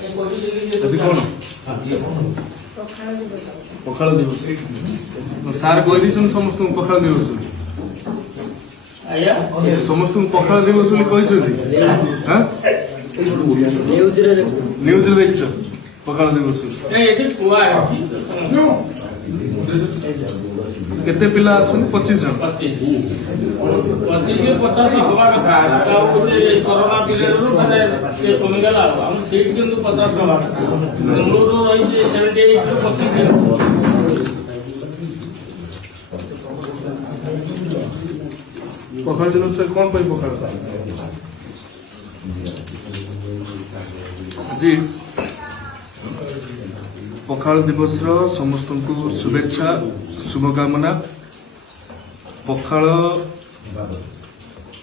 आज कौन पखाल दिवस सार कही समस्त पखाल दिवस समस्त पखाल दिवस न्यूज देख पखाल दिवस केते पिला अछन 25 जन 25 50 होगा कथा कोरोना पीरियड माने से कमी गला हम सीट किंतु 50 होगा बेंगलुरु रही 78 25 पखाल दिवस से कौन पाई पखाल जी पखाल दिवस समस्त को शुभेच्छा शुभकामना पखाल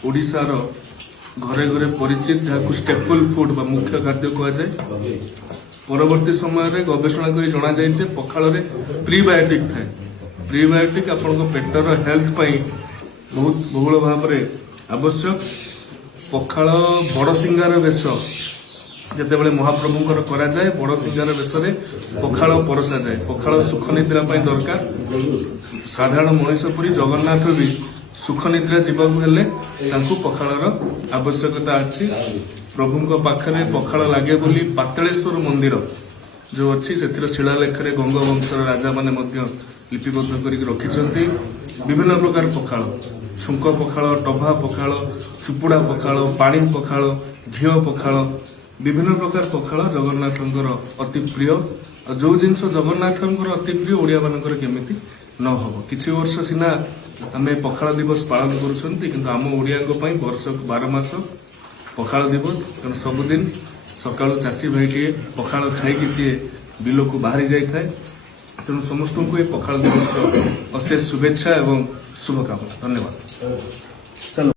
ओडिशार घरे घरे परिचित जहाँ स्टेपल फूड बा मुख्य खाद्य कहुए परवर्ती समय गवेषणा कर जना जाए पखाल प्रीबायोटिक थाए प्रीबायोटिक आपण पेटर हेल्थ पाई बहुत बहुल भाव में आवश्यक पखाल बड़ सिंगार बेश जितेबाला महाप्रभुंकर कराए बड़ सिंगार बेश पखाल परसा जाए पखाल सुख निद्रा दरकार साधारण मनीष परी जगन्नाथ भी सुख निद्रा जावाक पखाल आवश्यकता अच्छी प्रभु पाखरे पखाल लगे बोली पातालेश्वर मंदिर जो अच्छी से शिलालेख गंगवंशर राजा माने लिपिबद्ध कर रखिंट विभिन्न प्रकार पखाल छुंक पखाल टभा पखाल चुपुड़ा पखाल पानी पखाल घी पखाल विभिन्न प्रकार पखाल जगन्नाथ अति प्रिय जो जिनस जगन्नाथ अति प्रिय ओडिया मानकर केमिति न हो किछि वर्ष सिना आम पखाल दिवस पालन करुँच आम ओडिया वर्ष 12 मास पखाल दिवस कारण सबुदिन सका चाषी भाईटे पखाल खाई सी बिल को बाहरी जाए तेणु समस्त को पखाल दिवस अशेष शुभेच्छा एवं शुभकामना धन्यवाद।